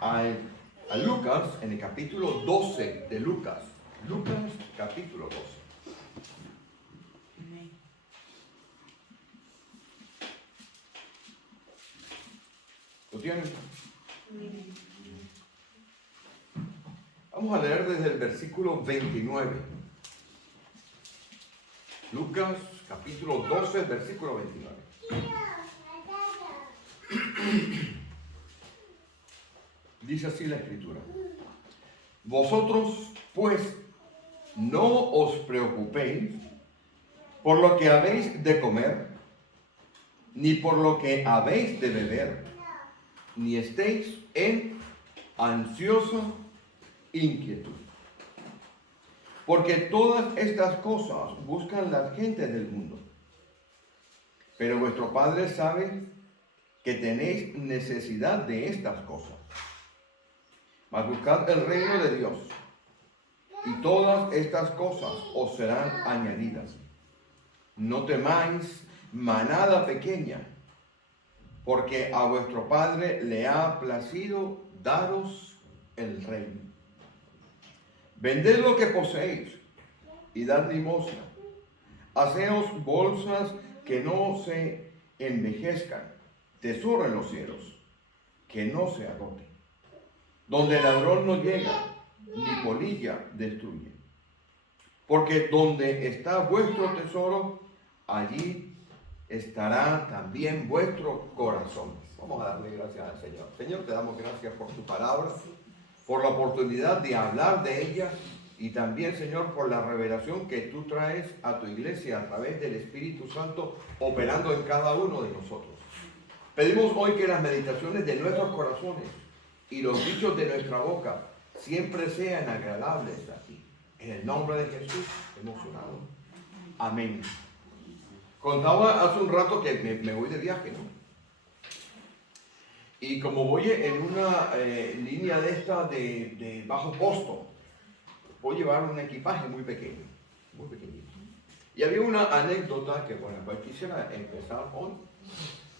a Lucas en el capítulo 12 de Lucas. Lucas capítulo 12. ¿Lo tienen? Vamos a leer desde el versículo 29. Lucas capítulo 12, versículo 29. Dice así la escritura: vosotros pues no os preocupéis por lo que habéis de comer, ni por lo que habéis de beber, ni estéis en ansiosa inquietud. Porque todas estas cosas buscan las gentes del mundo. Pero vuestro Padre sabe que tenéis necesidad de estas cosas. Mas buscad el reino de Dios, y todas estas cosas os serán añadidas. No temáis manada pequeña, porque a vuestro Padre le ha placido daros el reino. Vended lo que poseéis y dad limosna. Haceos bolsas que no se envejezcan, tesoro en los cielos, que no se agote, donde el ladrón no llega, ni polilla destruye. Porque donde está vuestro tesoro, allí estará también vuestro corazón. Vamos a darle gracias al Señor. Señor, te damos gracias por tu palabra, por la oportunidad de hablar de ella, y también, Señor, por la revelación que tú traes a tu iglesia a través del Espíritu Santo operando en cada uno de nosotros. Pedimos hoy que las meditaciones de nuestros corazones y los dichos de nuestra boca siempre sean agradables a ti. En el nombre de Jesús hemos orado. Amén. Contaba hace un rato que me voy de viaje, ¿no? Y como voy en una línea de esta de bajo costo, voy a llevar un equipaje muy pequeño, muy pequeñito. Y había una anécdota que con la cual quisiera empezar hoy.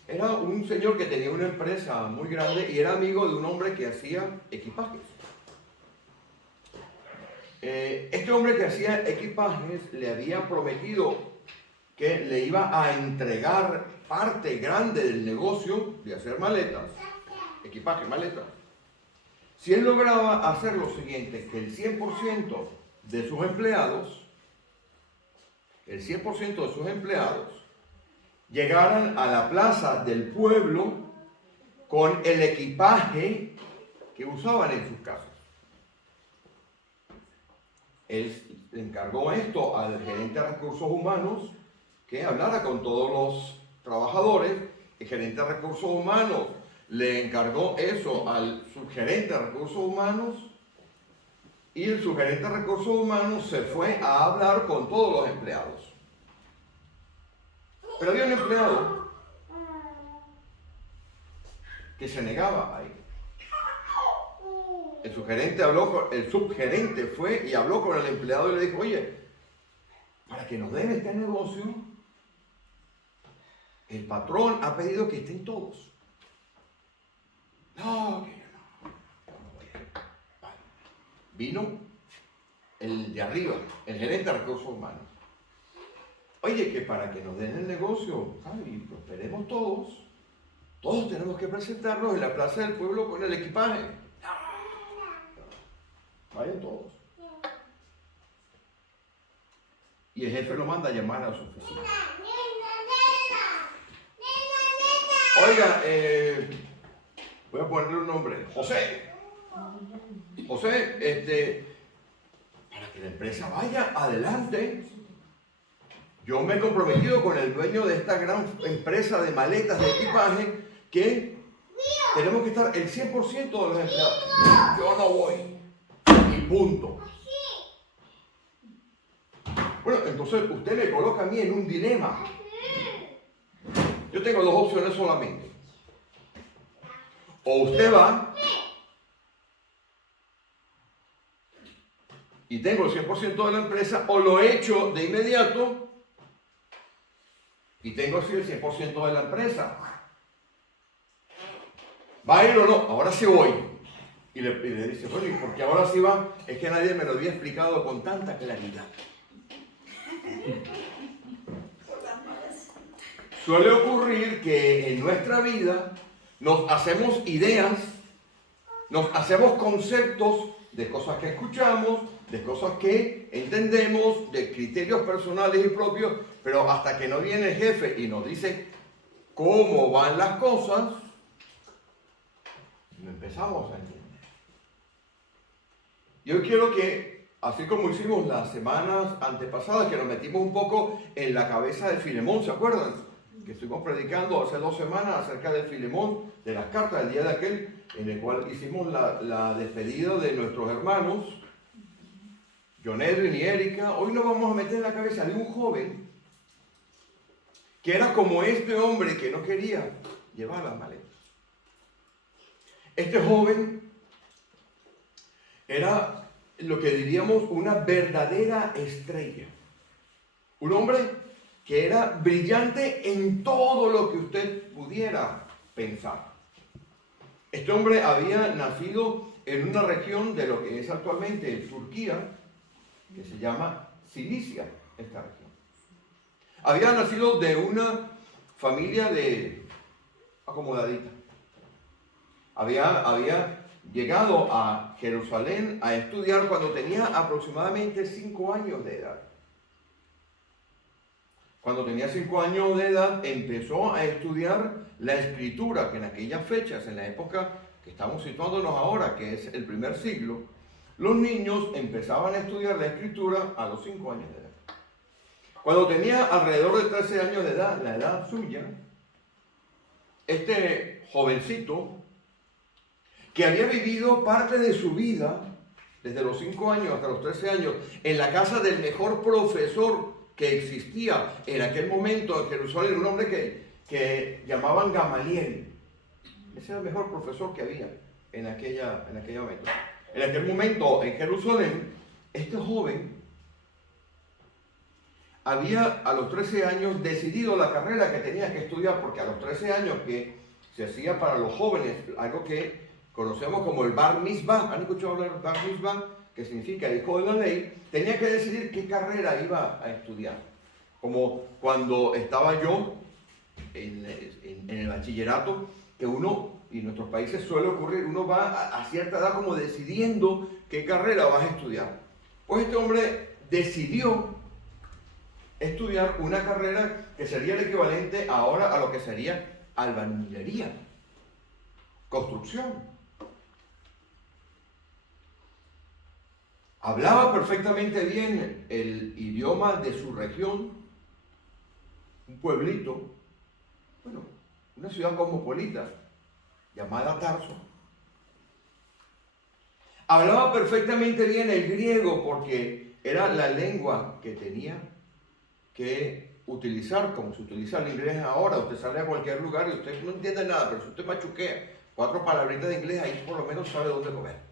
Era un señor que tenía una empresa muy grande y era amigo de un hombre que hacía equipajes. Este hombre que hacía equipajes le había prometido que le iba a entregar parte grande del negocio de hacer maletas, equipaje, maletas, si él lograba hacer lo siguiente: que el 100% de sus empleados, llegaran a la plaza del pueblo con el equipaje que usaban en sus casas. Él encargó esto al gerente de recursos humanos, que hablara con todos los trabajadores. El gerente de recursos humanos le encargó eso al subgerente de recursos humanos, y el subgerente de recursos humanos se fue a hablar con todos los empleados. Pero había un empleado que se negaba a ir. El subgerente fue y habló con el empleado y le dijo: oye, para que nos den este negocio, el patrón ha pedido que estén todos. No, que no voy a ir. Vale. Vino el de arriba, el gerente de recursos humanos. Oye, que para que nos den el negocio, y prosperemos todos tenemos que presentarnos en la plaza del pueblo con el equipaje. Vayan todos. Y el jefe lo manda a llamar a su oficina. Oiga, voy a ponerle un nombre: José, para que la empresa vaya adelante, yo me he comprometido con el dueño de esta gran empresa de maletas de equipaje que tenemos que estar el 100% de los empleados. Yo no voy. Y punto. Bueno, entonces usted me coloca a mí en un dilema. Yo tengo dos opciones solamente. O usted va y tengo el 100% de la empresa, o lo echo de inmediato y tengo así el 100% de la empresa. ¿Va a ir o no? Ahora sí voy. Y le dice, bueno, ¿y por qué ahora sí va? Es que nadie me lo había explicado con tanta claridad. Suele ocurrir que en nuestra vida nos hacemos ideas, nos hacemos conceptos de cosas que escuchamos, de cosas que entendemos, de criterios personales y propios, pero hasta que no viene el jefe y nos dice cómo van las cosas, no empezamos a entender. Yo quiero que, así como hicimos las semanas antepasadas, que nos metimos un poco en la cabeza de Filemón, ¿se acuerdan? Que estuvimos predicando hace 2 semanas acerca de Filemón, de las cartas, el día de aquel, en el cual hicimos la despedida de nuestros hermanos, John Edwin y Erika. Hoy nos vamos a meter en la cabeza de un joven que era como este hombre que no quería llevar las maletas. Este joven era lo que diríamos una verdadera estrella. Un hombre que era brillante en todo lo que usted pudiera pensar. Este hombre había nacido en una región de lo que es actualmente Turquía, que se llama Cilicia, esta región. Había nacido de una familia de acomodadita. Había llegado a Jerusalén a estudiar cuando tenía aproximadamente 5 años de edad. Cuando tenía 5 años de edad empezó a estudiar la escritura, que en aquellas fechas, en la época que estamos situándonos ahora, que es el primer siglo, los niños empezaban a estudiar la escritura a los 5 años de edad. Cuando tenía alrededor de 13 años de edad, la edad suya, este jovencito, que había vivido parte de su vida, desde los 5 años hasta los 13 años, en la casa del mejor profesor que existía en aquel momento en Jerusalén, un hombre que llamaban Gamaliel. Ese era el mejor profesor que había en aquel momento. En aquel momento en Jerusalén, este joven había a los 13 años decidido la carrera que tenía que estudiar, porque a los 13 años que se hacía para los jóvenes algo que conocemos como el Bar Mitzvah. ¿Han escuchado hablar del Bar Mitzvah? Que significa hijo de la ley. Tenía que decidir qué carrera iba a estudiar. Como cuando estaba yo en el bachillerato, que uno, y en nuestros países suele ocurrir, uno va a cierta edad como decidiendo qué carrera vas a estudiar. Pues este hombre decidió estudiar una carrera que sería el equivalente ahora a lo que sería albañilería, construcción. Hablaba perfectamente bien el idioma de su región, un pueblito, bueno, una ciudad cosmopolita llamada Tarso. Hablaba perfectamente bien el griego porque era la lengua que tenía que utilizar, como se utiliza el inglés ahora. Usted sale a cualquier lugar y usted no entiende nada, pero si usted machuquea 4 palabritas de inglés, ahí por lo menos sabe dónde comer.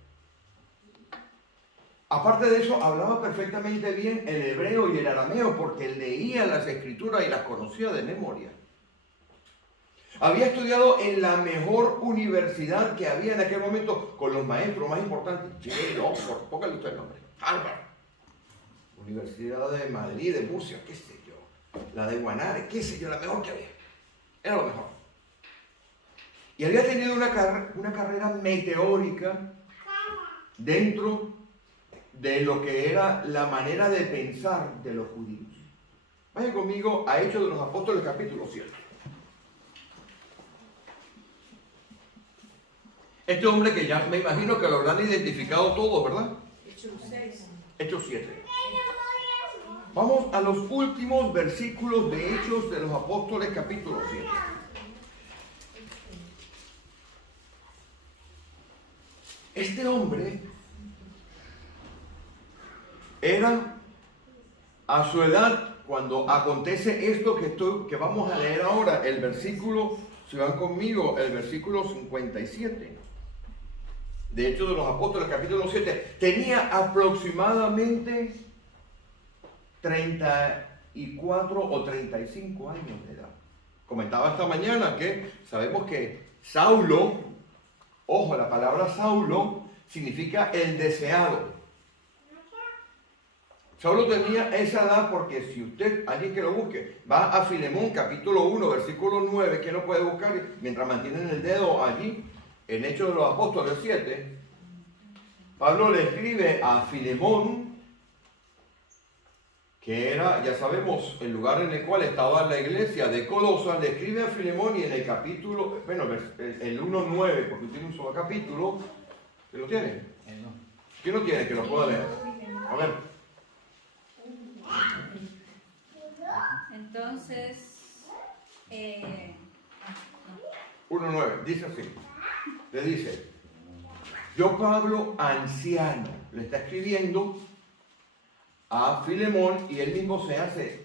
Aparte de eso, hablaba perfectamente bien el hebreo y el arameo porque leía las escrituras y las conocía de memoria. Había estudiado en la mejor universidad que había en aquel momento con los maestros más importantes. Yale, Oxford, póngale usted el nombre. Harvard, Universidad de Madrid, de Murcia, qué sé yo. La de Guanare, qué sé yo, la mejor que había. Era lo mejor. Y había tenido una carrera meteórica dentro de lo que era la manera de pensar de los judíos. Vayan conmigo a Hechos de los Apóstoles, capítulo 7. Este hombre que ya me imagino que lo habrán identificado todos, ¿verdad? Hechos 6. Hechos 7. Vamos a los últimos versículos de Hechos de los Apóstoles, capítulo 7. Este hombre era a su edad cuando acontece esto que vamos a leer ahora, el versículo, si van conmigo, el versículo 57. De Hechos de los Apóstoles, capítulo 7, tenía aproximadamente 34 o 35 años de edad. Comentaba esta mañana que sabemos que Saulo, ojo, la palabra Saulo significa el deseado. Saulo tenía esa edad porque si usted, alguien que lo busque, va a Filemón capítulo 1, versículo 9, que lo puede buscar mientras mantienen el dedo allí, en Hechos de los Apóstoles 7, Pablo le escribe a Filemón, que era, ya sabemos, el lugar en el cual estaba la iglesia de Colosas, le escribe a Filemón y en el capítulo, bueno, el 1.9, porque tiene un solo capítulo, ¿que lo tiene? ¿Quién lo tiene? Que lo pueda leer. A ver. Entonces, 1.9, dice así, le dice, yo Pablo anciano, le está escribiendo a Filemón y él mismo se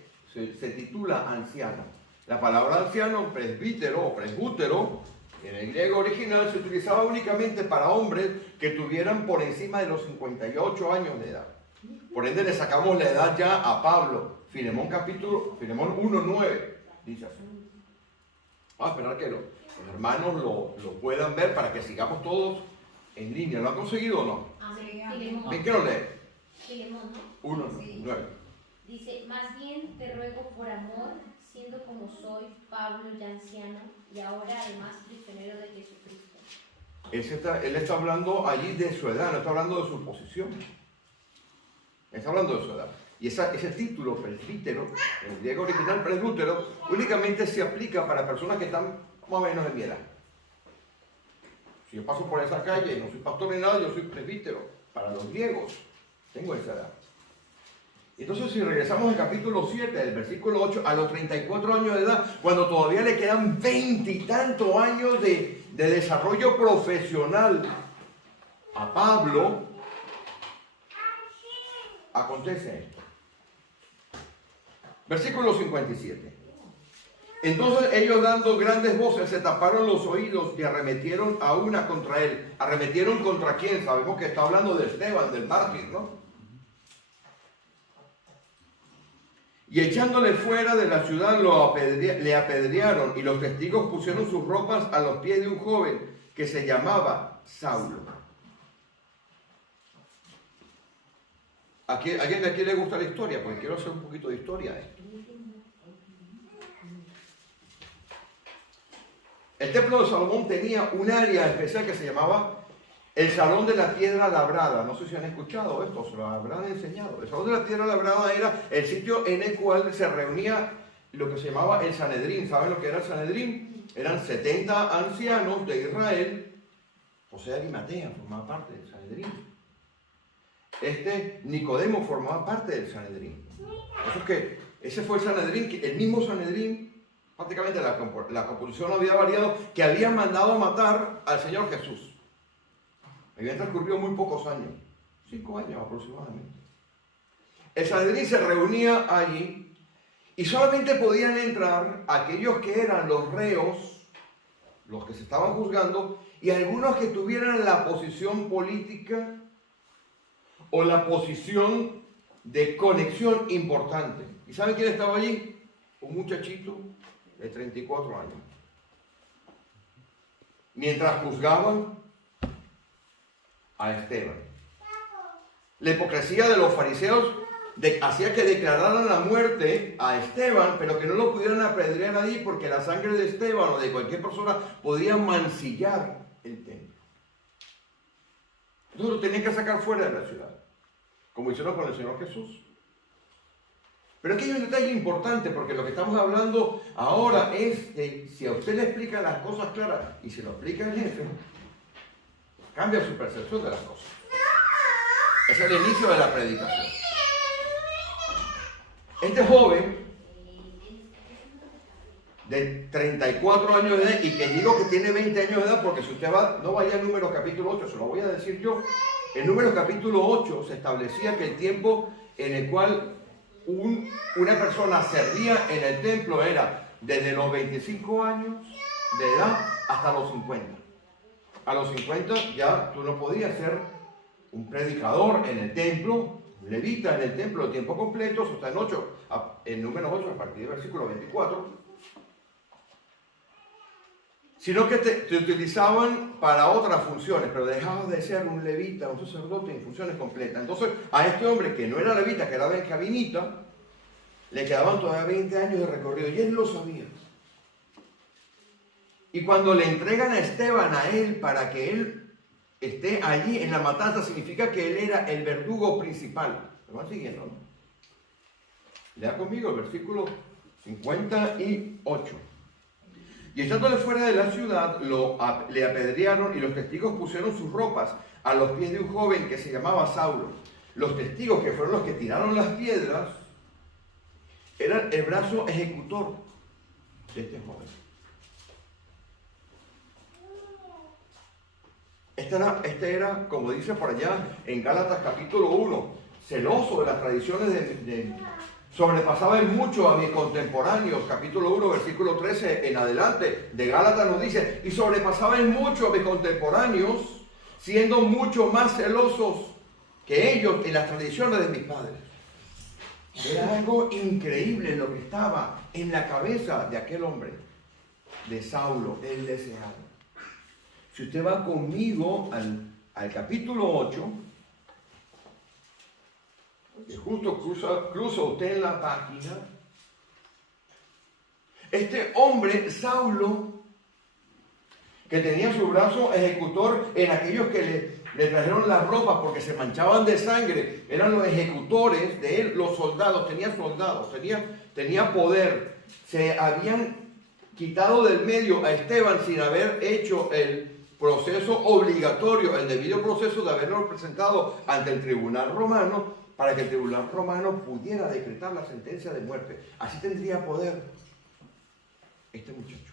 titula anciano. La palabra anciano, presbítero o presbútero, en el griego original se utilizaba únicamente para hombres que tuvieran por encima de los 58 años de edad. Por ende le sacamos la edad ya a Pablo. Filemón 1.9 dice así. Vamos a esperar que los hermanos lo puedan ver para que sigamos todos en línea. ¿Lo han conseguido o no? Filemón. ¿Ven que lo lee? Filemón, ¿no? 1.9. Dice, más bien te ruego por amor, siendo como soy, Pablo ya anciano, y ahora además prisionero de Jesucristo. Él está hablando allí de su edad, no está hablando de su posición. Está hablando de su edad. Y ese título, presbítero, en el griego original presbútero, únicamente se aplica para personas que están más o menos en mi edad. Si yo paso por esa calle, no soy pastor ni nada, yo soy presbítero. Para los griegos, tengo esa edad. Entonces, si regresamos al capítulo 7, del versículo 8, a los 34 años de edad, cuando todavía le quedan 20 y tantos años de desarrollo profesional a Pablo, acontece esto. Versículo 57. Entonces ellos dando grandes voces se taparon los oídos y arremetieron a una contra él. ¿Arremetieron contra quién? Sabemos que está hablando de Esteban, del mártir, ¿no? Y echándole fuera de la ciudad le apedrearon y los testigos pusieron sus ropas a los pies de un joven que se llamaba Saulo. ¿A alguien de aquí le gusta la historia? Porque quiero hacer un poquito de historia de esto. El templo de Salomón tenía un área especial que se llamaba el Salón de la Piedra Labrada. No sé si han escuchado esto, se lo habrán enseñado. El Salón de la Piedra Labrada era el sitio en el cual se reunía lo que se llamaba el Sanedrín. ¿Saben lo que era el Sanedrín? Eran 70 ancianos de Israel. José de Arimatea formaba parte del Sanedrín. Nicodemo formaba parte del Sanedrín. Eso es que ese fue el Sanedrín, el mismo Sanedrín, prácticamente la composición no había variado, que había mandado a matar al Señor Jesús. Habían transcurrido muy pocos años, 5 años aproximadamente. El Sanedrín se reunía allí y solamente podían entrar aquellos que eran los reos, los que se estaban juzgando, y algunos que tuvieran la posición política o la posición de conexión importante. ¿Y saben quién estaba allí? Un muchachito de 34 años. Mientras juzgaban a Esteban. La hipocresía de los fariseos hacía que declararan la muerte a Esteban, pero que no lo pudieran apedrear ahí porque la sangre de Esteban o de cualquier persona podía mancillar el templo. Entonces lo tenían que sacar fuera de la ciudad, como hicieron con el Señor Jesús. Pero aquí hay un detalle importante, porque lo que estamos hablando ahora es que si a usted le explica las cosas claras y se lo explica el jefe, cambia su percepción de las cosas. Es el inicio de la predicación. Este joven de 34 años de edad, y que digo que tiene 20 años de edad porque si usted va, no vaya al Números capítulo 8, se lo voy a decir yo. En Números capítulo 8 se establecía que el tiempo en el cual una persona servía en el templo era desde los 25 años de edad hasta los 50. A los 50 ya tú no podías ser un predicador en el templo, levita en el templo de tiempo completo. Eso está en Números 8 a partir del versículo 24. sino que te utilizaban para otras funciones, pero dejabas de ser un levita, un sacerdote en funciones completas. Entonces, a este hombre que no era levita, que era benjaminita, le quedaban todavía 20 años de recorrido, y él lo sabía. Y cuando le entregan a Esteban a él para que él esté allí en la matanza, significa que él era el verdugo principal. ¿Me van siguiendo, no? Lea conmigo el versículo 58. Y estándole fuera de la ciudad, le apedrearon y los testigos pusieron sus ropas a los pies de un joven que se llamaba Saulo. Los testigos, que fueron los que tiraron las piedras, eran el brazo ejecutor de este joven. Este era, como dice por allá en Gálatas capítulo 1, celoso de las tradiciones sobrepasaba en mucho a mis contemporáneos, capítulo 1, versículo 13 en adelante de Gálatas nos dice, y sobrepasaba en mucho a mis contemporáneos, siendo mucho más celosos que ellos en las tradiciones de mis padres. Era algo increíble lo que estaba en la cabeza de aquel hombre, de Saulo, el deseado. Si usted va conmigo al capítulo 8, y justo cruza usted en la página, este hombre, Saulo, que tenía su brazo ejecutor en aquellos que le trajeron las ropas porque se manchaban de sangre, eran los ejecutores de él, los soldados, tenía poder. Se habían quitado del medio a Esteban sin haber hecho el proceso obligatorio, el debido proceso de haberlo presentado ante el tribunal romano, para que el tribunal romano pudiera decretar la sentencia de muerte. Así tendría poder este muchacho.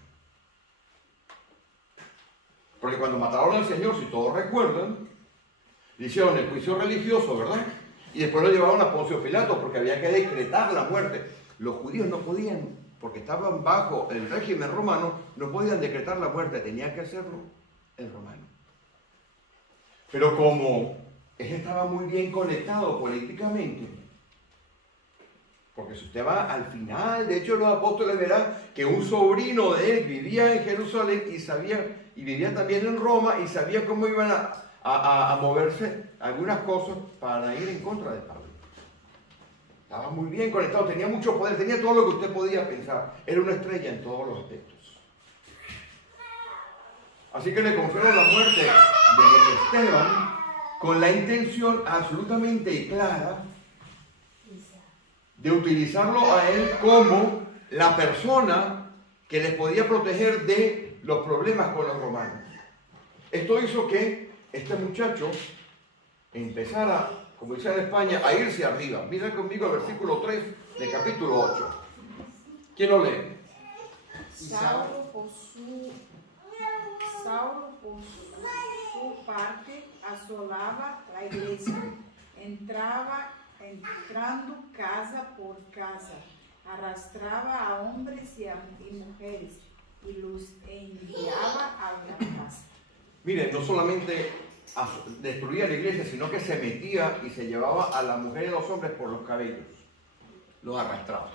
Porque cuando mataron al Señor, si todos recuerdan, le hicieron el juicio religioso, ¿verdad? Y después lo llevaron a Poncio Pilato porque había que decretar la muerte. Los judíos no podían, porque estaban bajo el régimen romano, no podían decretar la muerte, tenía que hacerlo el romano. Pero como él estaba muy bien conectado políticamente, porque si usted va al final, de hecho los apóstoles verán que un sobrino de él vivía en Jerusalén y vivía también en Roma y sabía cómo iban a moverse algunas cosas para ir en contra de Pablo. Estaba muy bien conectado, tenía mucho poder, tenía todo lo que usted podía pensar. Era una estrella en todos los aspectos. Así que le confiaron la muerte de Esteban con la intención absolutamente clara de utilizarlo a él como la persona que les podía proteger de los problemas con los romanos. Esto hizo que este muchacho empezara, como dice en España, a irse arriba. Mira conmigo el versículo 3 del capítulo 8. ¿Quién lo lee? Saulo por su parte asolaba la iglesia, entrando casa por casa, arrastraba a hombres y mujeres y los enviaba a la casa. Miren, no solamente destruía la iglesia, sino que se metía y se llevaba a las mujeres y a los hombres por los cabellos, los arrastraba.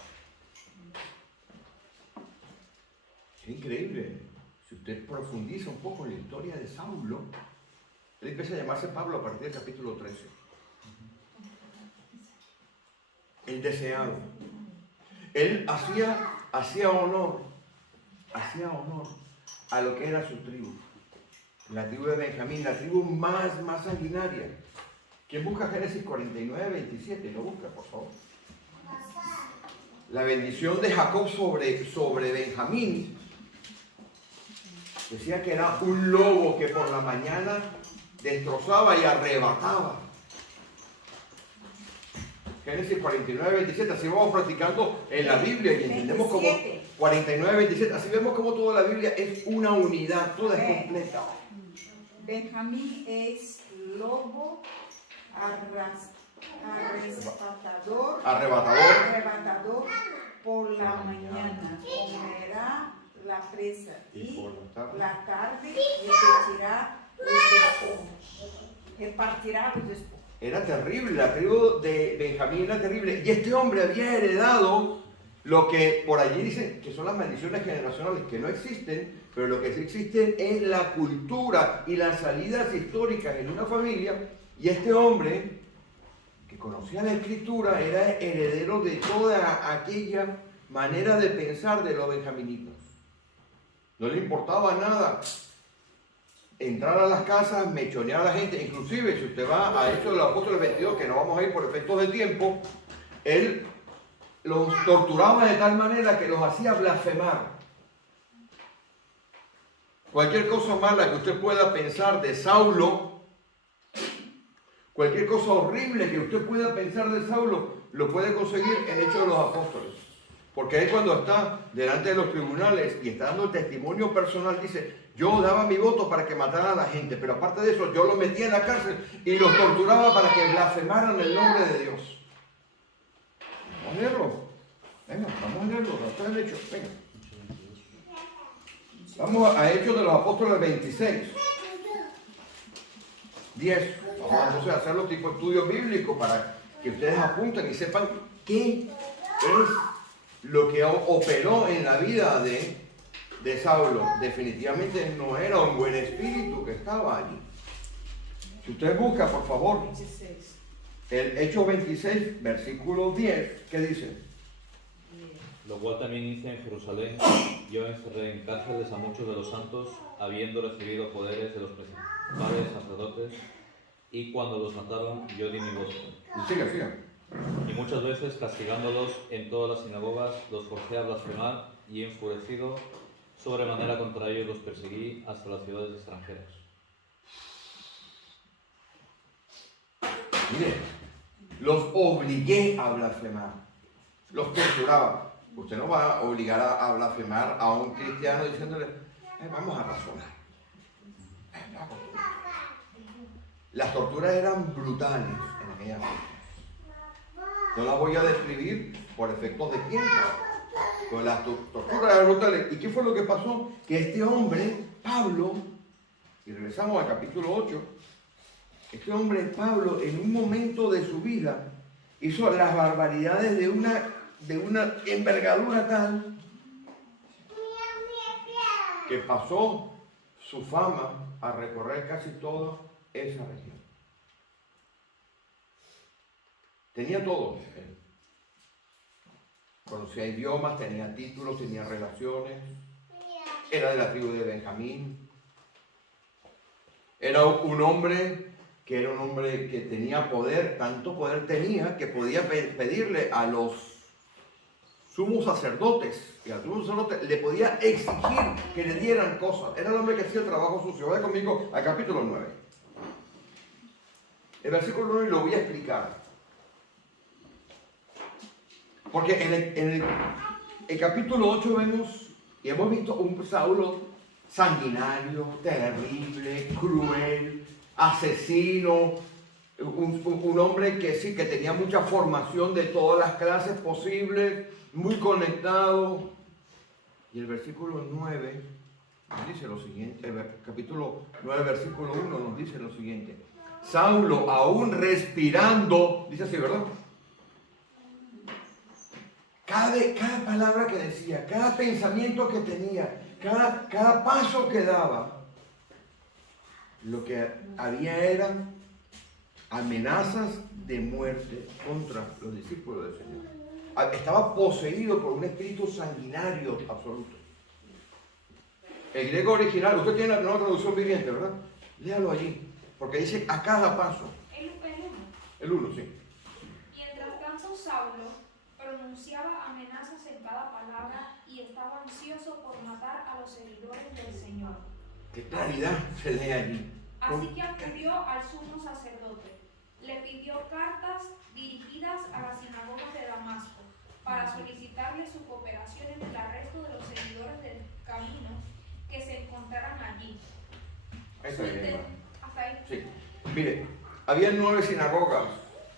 Es increíble. Si usted profundiza un poco en la historia de Saulo, él empieza a llamarse Pablo a partir del capítulo 13. El deseado. Él hacía honor a lo que era su tribu. La tribu de Benjamín, la tribu más sanguinaria. ¿Quién busca Génesis 49, 27? Lo busca, por favor. La bendición de Jacob sobre Benjamín. Decía que era un lobo que por la mañana destrozaba y arrebataba. Génesis 49, 27, así vamos practicando en la Biblia y entendemos como 49, 27, así vemos como toda la Biblia es una unidad, toda es completa. Benjamín es lobo arrebatador por la mañana, comerá la presa y por la tarde repartirá los despojos. Era terrible, la tribu de Benjamín era terrible. Y este hombre había heredado lo que por allí dicen que son las maldiciones generacionales, que no existen, pero lo que sí existe es la cultura y las salidas históricas en una familia, y este hombre que conocía la escritura era heredero de toda aquella manera de pensar de los benjaminitas. No le importaba nada entrar a las casas, mechonear a la gente. Inclusive, si usted va a Hechos de los Apóstoles 22, que no vamos a ir por efectos de tiempo, él los torturaba de tal manera que los hacía blasfemar. Cualquier cosa mala que usted pueda pensar de Saulo, cualquier cosa horrible que usted pueda pensar de Saulo, lo puede conseguir en Hechos de los Apóstoles. Porque él, cuando está delante de los tribunales y está dando testimonio personal, dice: yo daba mi voto para que mataran a la gente, pero aparte de eso, yo los metía en la cárcel y los torturaba para que blasfemaran el nombre de Dios. Vamos a leerlo. Venga, vamos a leerlo. Está en Hechos. Venga. Vamos a Hechos de los Apóstoles 26. 10. Vamos entonces a hacerlo tipo estudio bíblico para que ustedes apunten y sepan qué es lo que operó en la vida de Saulo. Definitivamente no era un buen espíritu que estaba allí. Si usted busca, por favor, 26. el Hechos 26, versículo 10, ¿qué dice? Lo cual también hice en Jerusalén. Yo encerré en cárceles a muchos de los santos, habiendo recibido poderes de los principales sacerdotes, y cuando los mataron, yo di mi voto. Siga. Y muchas veces, castigándolos en todas las sinagogas, los forcé a blasfemar, y enfurecido sobremanera contra ellos los perseguí hasta las ciudades extranjeras. Mire, los obligué a blasfemar, los torturaba. Usted no va a obligar a blasfemar a un cristiano diciéndole: vamos a razonar. Las torturas eran brutales en aquella época. No las voy a describir por efectos de tiempo, pero las torturas eran brutales. ¿Y qué fue lo que pasó? Que este hombre, Pablo, y regresamos al capítulo 8, este hombre, Pablo, en un momento de su vida, hizo las barbaridades de una envergadura tal que pasó su fama a recorrer casi toda esa región. Tenía todo. Conocía idiomas, tenía títulos, tenía relaciones. Era de la tribu de Benjamín. Era un hombre que tenía poder, tanto poder tenía que podía pedirle a los sumos sacerdotes, y al sumo sacerdote le podía exigir que le dieran cosas. Era el hombre que hacía el trabajo sucio. Vaya conmigo al capítulo 9. El versículo 9 lo voy a explicar. Porque en el capítulo 8 vemos y hemos visto un Saulo sanguinario, terrible, cruel, asesino, un hombre que sí, que tenía mucha formación de todas las clases posibles, muy conectado. Y el versículo 9 nos dice lo siguiente, el capítulo 9, versículo 1 nos dice lo siguiente: Saulo, aún respirando, dice así, ¿verdad? Cada palabra que decía, cada pensamiento que tenía, cada paso que daba, lo que había eran amenazas de muerte contra los discípulos del Señor. Estaba poseído por un espíritu sanguinario absoluto. El griego original, usted tiene la nueva traducción viviente, ¿verdad? Léalo allí, porque dice a cada paso. El 1, sí. Mientras tanto, Saulo pronunciaba amenazas en cada palabra y estaba ansioso por matar a los seguidores del Señor. Qué claridad se lee allí. Así que acudió al sumo sacerdote. Le pidió cartas dirigidas a las sinagogas de Damasco para solicitarle su cooperación en el arresto de los seguidores del camino que se encontraran allí. Ahí está bien, ¿Hasta ahí? sí. Mire, había 9 sinagogas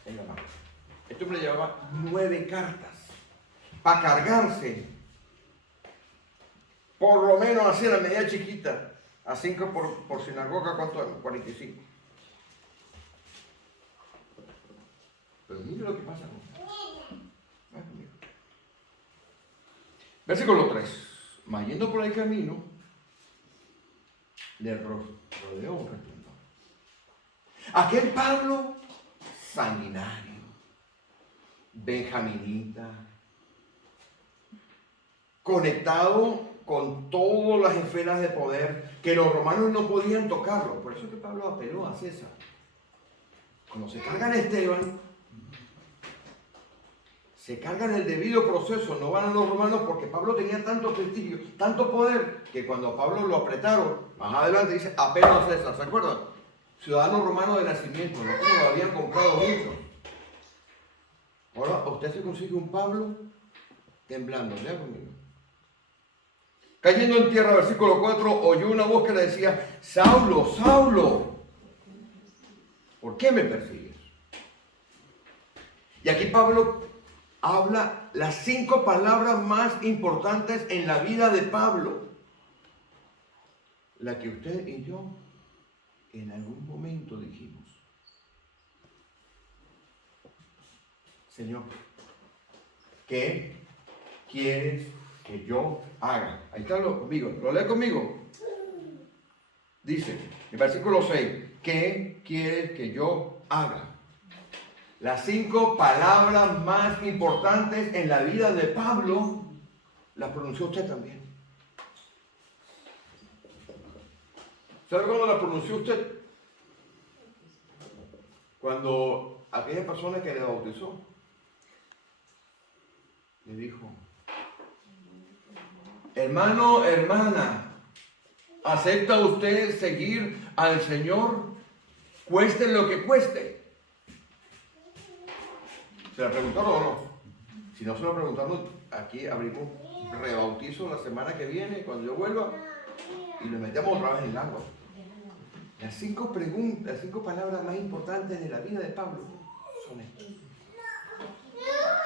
en Damasco. Este hombre llevaba 9 cartas para cargarse. Por lo menos así en la medida chiquita. A 5 por sinagoga, ¿cuánto es? 45. Pero mire lo que pasa. Versículo 3. Mas yendo por el camino, le rodeó un resplandor. Aquel Pablo sanguinario, benjaminita, conectado con todas las esferas de poder, que los romanos no podían tocarlo. Por eso es que Pablo apeló a César. Cuando se cargan a Esteban, se cargan el debido proceso, no van a los romanos, porque Pablo tenía tanto prestigio, tanto poder, que cuando a Pablo lo apretaron, más adelante dice, apelo a César, ¿se acuerdan? Ciudadano romano de nacimiento, no lo habían comprado mucho. Ahora usted se consigue un Pablo temblando, lea conmigo. Cayendo en tierra, versículo 4, oyó una voz que le decía, Saulo, Saulo, ¿por qué me persigues? Y aquí Pablo habla las 5 palabras más importantes en la vida de Pablo. La que usted y yo en algún momento dijimos. Señor, ¿qué quieres que yo haga? Ahí está conmigo, lo lee conmigo. Dice, en versículo 6, ¿qué quieres que yo haga? Las 5 palabras más importantes en la vida de Pablo, las pronunció usted también. ¿Sabe cuándo la pronunció usted? Cuando aquella persona que le bautizó le dijo, hermano, hermana, ¿acepta usted seguir al Señor? Cueste lo que cueste. ¿Se la preguntaron o no? Si no se lo preguntaron, aquí abrimos rebautizo la semana que viene, cuando yo vuelva, y lo metemos otra vez en el agua. Las 5 preguntas, las 5 palabras más importantes de la vida de Pablo son estas.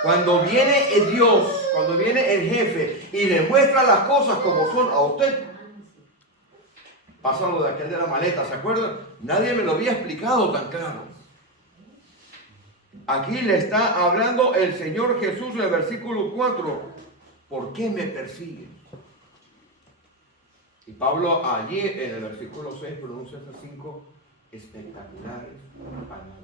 Cuando viene el Dios, cuando viene el jefe y le muestra las cosas como son a usted, pasa lo de aquel de la maleta, ¿se acuerdan? Nadie me lo había explicado tan claro. Aquí le está hablando el Señor Jesús en el versículo 4. ¿Por qué me persigues? Y Pablo allí en el versículo 6 pronuncia estas 5 espectaculares palabras.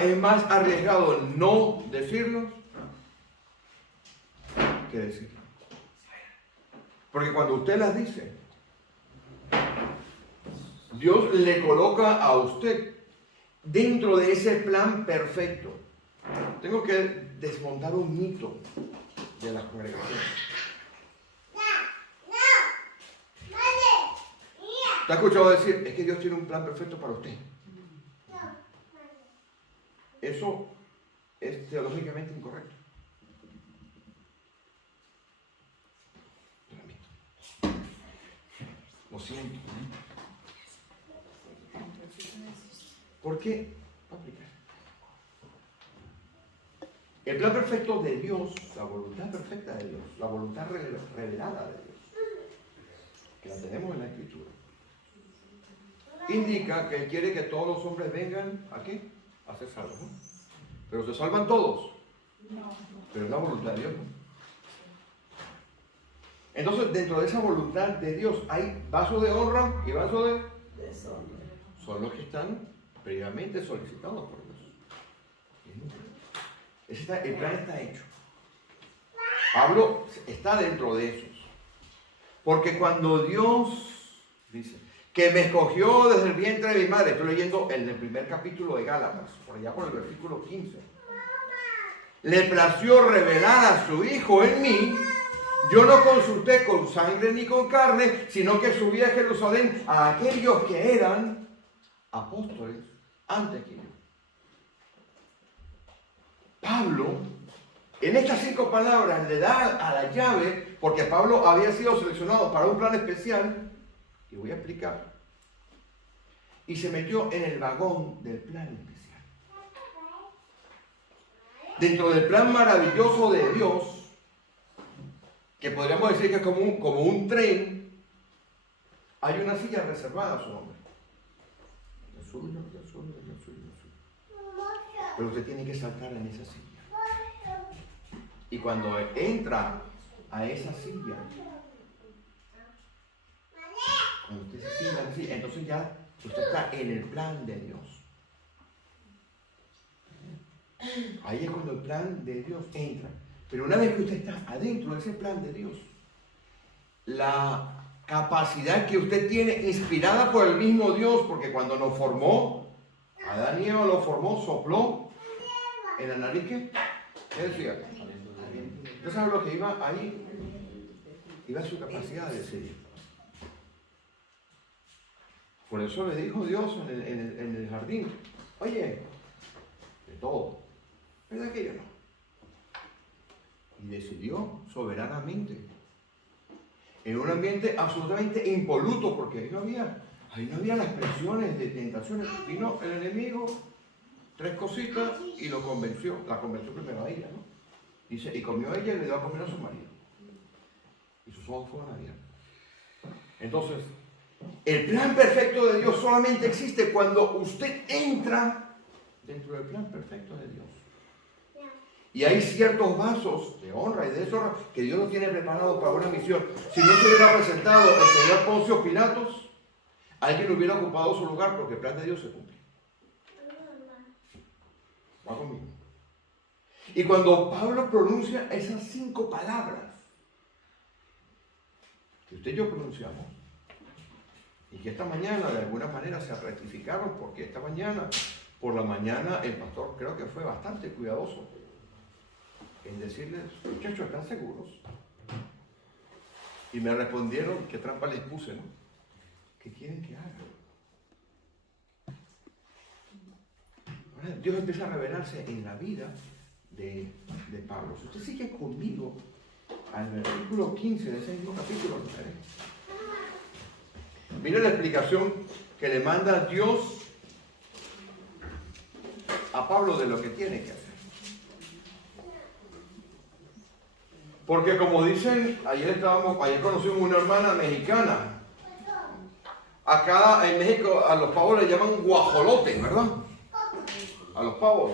Es más arriesgado no decirlos que decirlo. Porque cuando usted las dice, Dios le coloca a usted dentro de ese plan perfecto. Tengo que desmontar un mito de la congregación. ¿Te ha escuchado decir, es que Dios tiene un plan perfecto para usted? Eso es teológicamente incorrecto. Lo siento. ¿Por qué? Voy a explicar. El plan perfecto de Dios, la voluntad perfecta de Dios, la voluntad revelada de Dios, que la tenemos en la Escritura, indica que Él quiere que todos los hombres vengan ¿a qué? A ser salvos, ¿no? Pero se salvan todos. No. Pero es la voluntad de Dios, ¿no? Entonces, dentro de esa voluntad de Dios hay vasos de honra y vasos de deshonra. Son los que están previamente solicitados por Dios. El plan está hecho. Pablo está dentro de esos. Porque cuando Dios dice que me escogió desde el vientre de mi madre, estoy leyendo en el primer capítulo de Gálatas, por allá por el versículo 15, le plació revelar a su Hijo en mí. Yo no consulté con sangre ni con carne, sino que subí a Jerusalén a aquellos que eran apóstoles antes que yo. Pablo, en estas 5 palabras, le da a la llave, porque Pablo había sido seleccionado para un plan especial, y voy a explicar, y se metió en el vagón del plan especial. Dentro del plan maravilloso de Dios, que podríamos decir que es como un tren, hay una silla reservada a su nombre. El suyo. Pero usted tiene que saltar en esa silla. Y cuando entra a esa silla, Cuando usted se sienta así, entonces ya usted está en el plan de Dios. Ahí es cuando el plan de Dios entra. Pero una vez que usted está adentro de ese plan de Dios, la capacidad que usted tiene, inspirada por el mismo Dios, porque cuando nos formó, Adán y Eva lo formó, sopló en la nariz, ¿qué decía? ¿Usted sabe lo que iba ahí? Iba su capacidad de decidir. Por eso le dijo Dios en el jardín, oye, de todo, ¿verdad que yo no? Y decidió soberanamente, en un ambiente absolutamente impoluto, porque ahí no había las presiones de tentaciones. Vino el enemigo, 3 cositas, y la convenció primero a ella, ¿no? Dice, y comió ella y le dio a comer a su marido. Y sus ojos fueron abiertos. Entonces, el plan perfecto de Dios solamente existe cuando usted entra dentro del plan perfecto de Dios. Y hay ciertos vasos de honra y de deshonra que Dios los tiene preparados para una misión. Si no se hubiera presentado el señor Poncio Pilatos, alguien hubiera ocupado su lugar, porque el plan de Dios se cumple. Va conmigo. Y cuando Pablo pronuncia esas 5 palabras que usted y yo pronunciamos, y que esta mañana de alguna manera se rectificaron, porque esta mañana, por la mañana, el pastor creo que fue bastante cuidadoso en decirles, muchachos, ¿están seguros? Y me respondieron, qué trampa les puse, ¿no? ¿Qué quieren que haga? Ahora, Dios empieza a revelarse en la vida de Pablo. Si usted sigue conmigo al versículo 15 de ese mismo capítulo, mire la explicación que le manda Dios a Pablo de lo que tiene que hacer. Porque como dicen, ayer conocimos una hermana mexicana. Acá en México a los pavos le llaman guajolote, ¿verdad? A los pavos.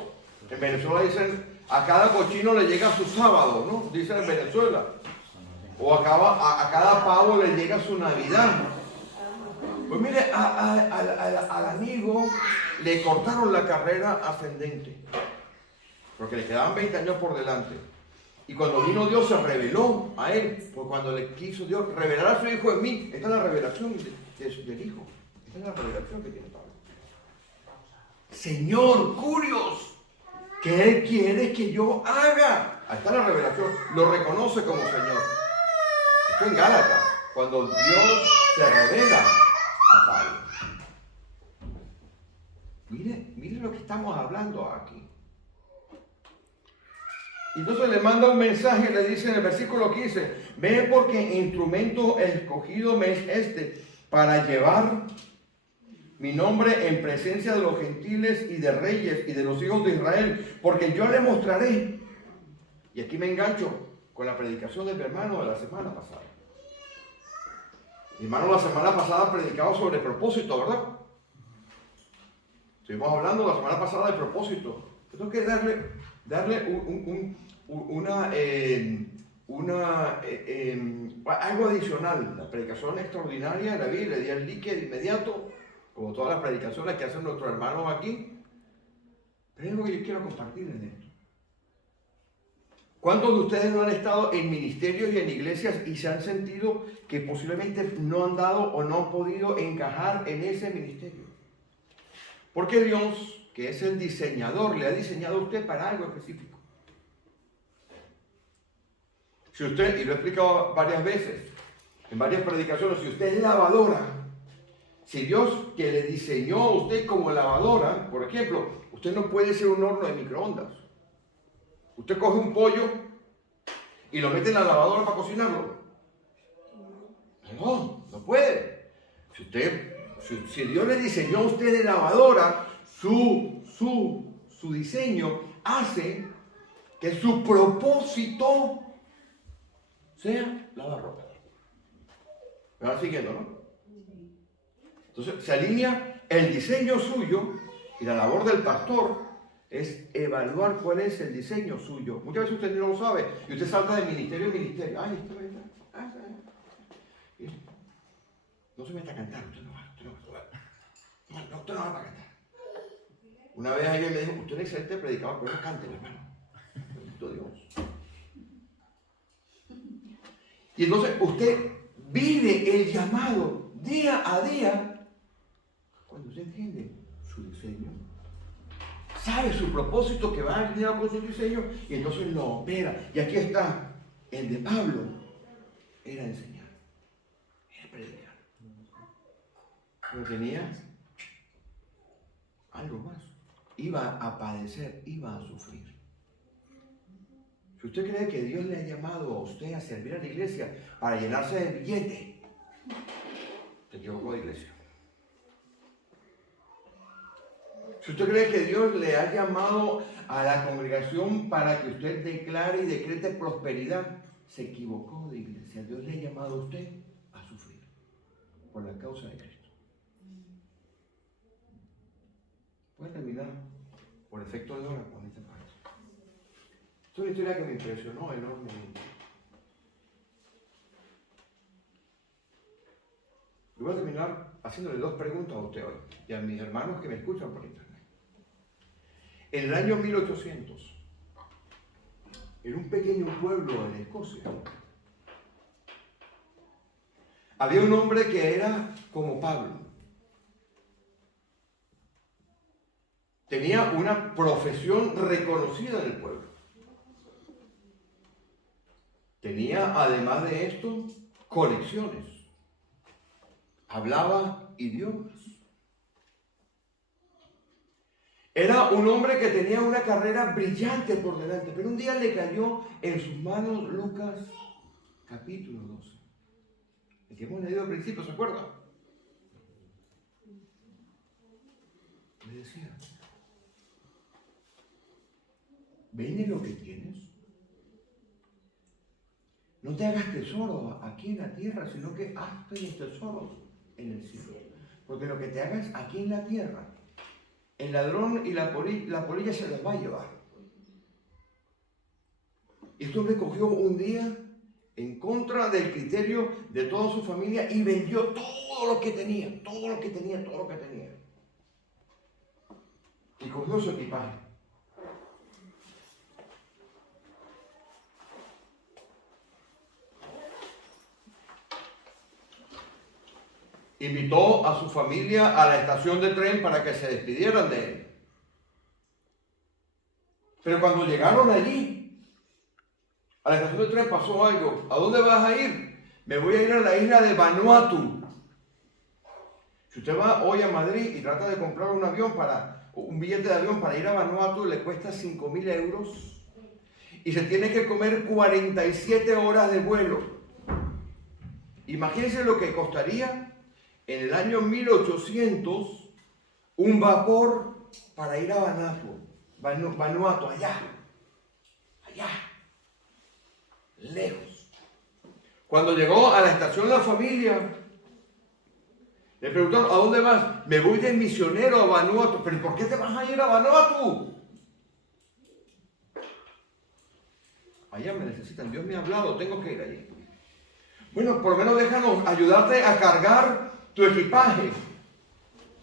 En Venezuela dicen, a cada cochino le llega su sábado, ¿no? Dicen en Venezuela. O a cada pavo le llega su Navidad. Pues mire, al amigo le cortaron la carrera ascendente. Porque le quedaban 20 años por delante. Y cuando vino Dios se reveló a él, pues cuando le quiso Dios revelar a su hijo en mí. Esta es la revelación del hijo. Esta es la revelación que tiene Pablo. Señor, curios, ¿qué él quiere que yo haga? Ahí está la revelación. Lo reconoce como Señor. Esto en Gálatas, cuando Dios se revela a Pablo. Mire lo que estamos hablando aquí. Entonces le manda un mensaje, le dice en el versículo 15, ve porque instrumento escogido me es este, para llevar mi nombre en presencia de los gentiles y de reyes y de los hijos de Israel, porque yo le mostraré. Y aquí me engancho con la predicación de mi hermano de la semana pasada. Mi hermano la semana pasada predicaba sobre propósito, ¿verdad? Estuvimos hablando la semana pasada de propósito. Tengo que darle algo adicional. La predicación extraordinaria de la Biblia, le di el like de inmediato, como todas las predicaciones que hacen nuestros hermanos aquí. Pero es algo que yo quiero compartir en esto. ¿Cuántos de ustedes no han estado en ministerios y en iglesias y se han sentido que posiblemente no han dado o no han podido encajar en ese ministerio? Porque Dios, que es el diseñador, le ha diseñado a usted para algo específico. Si usted, y lo he explicado varias veces, en varias predicaciones, si usted es lavadora, si Dios que le diseñó a usted como lavadora, por ejemplo, usted no puede ser un horno de microondas. Usted coge un pollo y lo mete en la lavadora para cocinarlo. No puede. Si Dios le diseñó a usted de lavadora, su diseño hace que su propósito sea lavar ropa. ¿Me van siguiendo, no? Entonces se alinea el diseño suyo y la labor del pastor es evaluar cuál es el diseño suyo. Muchas veces usted no lo sabe y usted salta de ministerio en ministerio. No se meta a cantar, usted no va a cantar. Una vez alguien me dijo, usted es un excelente predicador, pero no cante, hermano. Bendito Dios. Y entonces usted vive el llamado día a día cuando usted entiende su diseño, sabe su propósito que va alineado con su diseño y entonces lo opera. Y aquí está, el de Pablo era enseñar, era predicar. Pero tenía algo más. Iba a padecer, iba a sufrir. Si usted cree que Dios le ha llamado a usted a servir a la iglesia para llenarse de billete, se equivocó de iglesia. Si usted cree que Dios le ha llamado a la congregación para que usted declare y decrete prosperidad, se equivocó de iglesia. Dios le ha llamado a usted a sufrir por la causa de Cristo. Voy a terminar por efecto de hora con esta parte. Es una historia que me impresionó enormemente. Y voy a terminar haciéndole dos preguntas a usted hoy y a mis hermanos que me escuchan por internet. En el año 1800, en un pequeño pueblo en Escocia, había un hombre que era como Pablo. Tenía una profesión reconocida en el pueblo. Tenía, además de esto, conexiones. Hablaba idiomas. Era un hombre que tenía una carrera brillante por delante, pero un día le cayó en sus manos Lucas capítulo 12. El que hemos leído al principio, ¿se acuerda? Le decía, vende lo que tienes. No te hagas tesoro aquí en la tierra, sino que hazte los tesoros en el cielo. Porque lo que te hagas aquí en la tierra, el ladrón y la polilla se los va a llevar. Y este hombre cogió un día en contra del criterio de toda su familia y vendió todo lo que tenía. Y cogió su equipaje. Invitó a su familia a la estación de tren para que se despidieran de él. Pero cuando llegaron allí, a la estación de tren pasó algo. ¿A dónde vas a ir? Me voy a ir a la isla de Vanuatu. Si usted va hoy a Madrid y trata de comprar un billete de avión para ir a Vanuatu, le cuesta 5.000 euros. Y se tiene que comer 47 horas de vuelo. Imagínense lo que costaría en el año 1800 un vapor para ir a Vanuatu, allá, lejos. Cuando llegó a la estación la familia, le preguntaron, ¿a dónde vas? Me voy de misionero a Vanuatu. ¿Pero por qué te vas a ir a Vanuatu? Allá me necesitan, Dios me ha hablado, tengo que ir allí. Bueno, por lo menos déjanos ayudarte a cargar tu equipaje.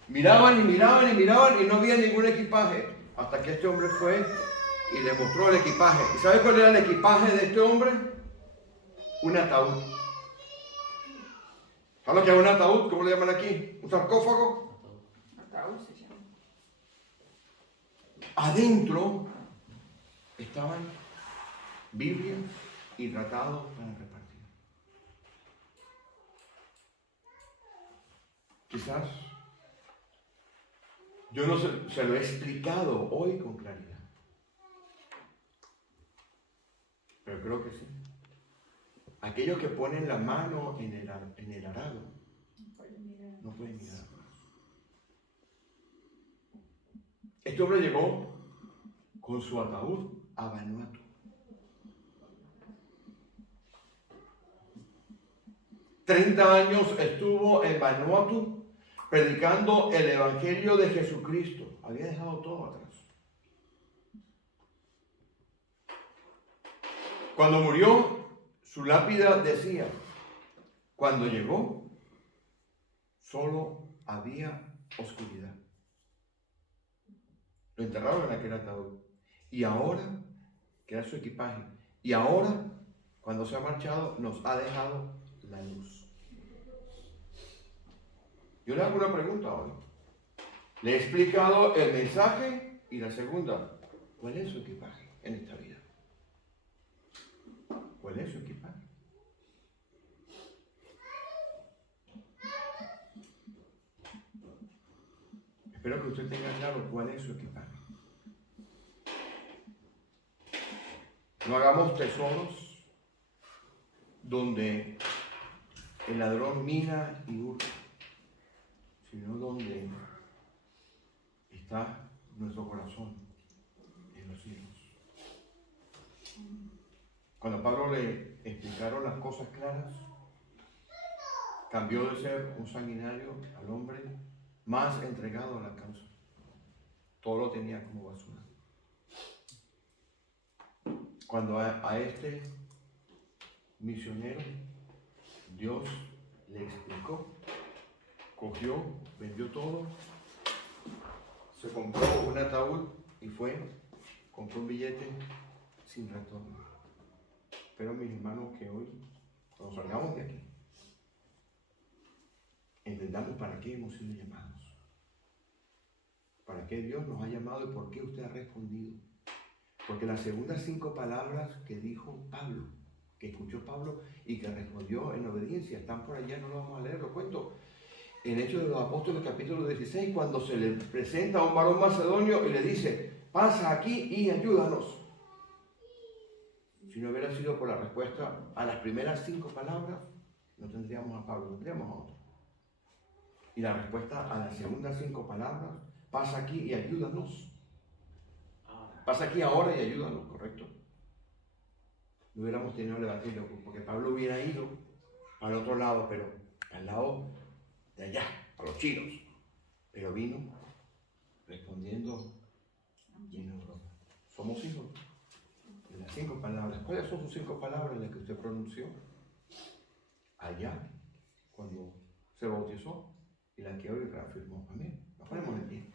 Miraban y no había ningún equipaje. Hasta que este hombre fue y le mostró el equipaje. ¿Y sabe cuál era el equipaje de este hombre? Un ataúd. ¿Sabes lo que es un ataúd? ¿Cómo le llaman aquí? ¿Un sarcófago? Ataúd se llama. Adentro estaban Biblias y tratados para repartir. Quizás yo no se lo he explicado hoy con claridad, pero creo que sí. Aquellos que ponen la mano en el arado no pueden mirar atrás. Este hombre llegó con su ataúd a Vanuatu. $30 estuvo en Vanuatu predicando el evangelio de Jesucristo. Había dejado todo atrás. Cuando murió, su lápida decía, cuando llegó, solo había oscuridad. Lo enterraron en aquel ataúd. Y ahora, que era su equipaje, y ahora, cuando se ha marchado, nos ha dejado la luz. Yo le hago una pregunta hoy. Le he explicado el mensaje y la segunda, ¿cuál es su equipaje en esta vida? ¿Cuál es su equipaje? Espero que usted tenga claro cuál es su equipaje. No hagamos tesoros donde el ladrón mina y hurta, sino donde está nuestro corazón, en los cielos. Cuando a Pablo le explicaron las cosas claras, cambió de ser un sanguinario al hombre más entregado a la causa. Todo lo tenía como basura. Cuando a este misionero Dios le explicó, cogió, vendió todo, se compró un ataúd y compró un billete sin retorno. Espero, mis hermanos, que hoy, cuando salgamos de aquí, entendamos para qué hemos sido llamados, para qué Dios nos ha llamado y por qué usted ha respondido. Porque las segundas 5 palabras que dijo Pablo, que escuchó Pablo y que respondió en obediencia, están por allá, no lo vamos a leer, lo cuento. En Hechos de los Apóstoles, capítulo 16, cuando se le presenta a un varón macedonio y le dice, pasa aquí y ayúdanos. Si no hubiera sido por la respuesta a las primeras 5 palabras, no tendríamos a Pablo, tendríamos a otro. Y la respuesta a las segundas 5 palabras, pasa aquí y ayúdanos. Pasa aquí ahora y ayúdanos, ¿correcto? No hubiéramos tenido el evangelio, porque Pablo hubiera ido al otro lado, pero al lado de allá, a los chinos. Pero vino respondiendo lleno de broma. Somos hijos de las 5 palabras. ¿Cuáles son sus 5 palabras las que usted pronunció allá cuando se bautizó y las que hoy reafirmó? Amén. Nos ponemos en pie.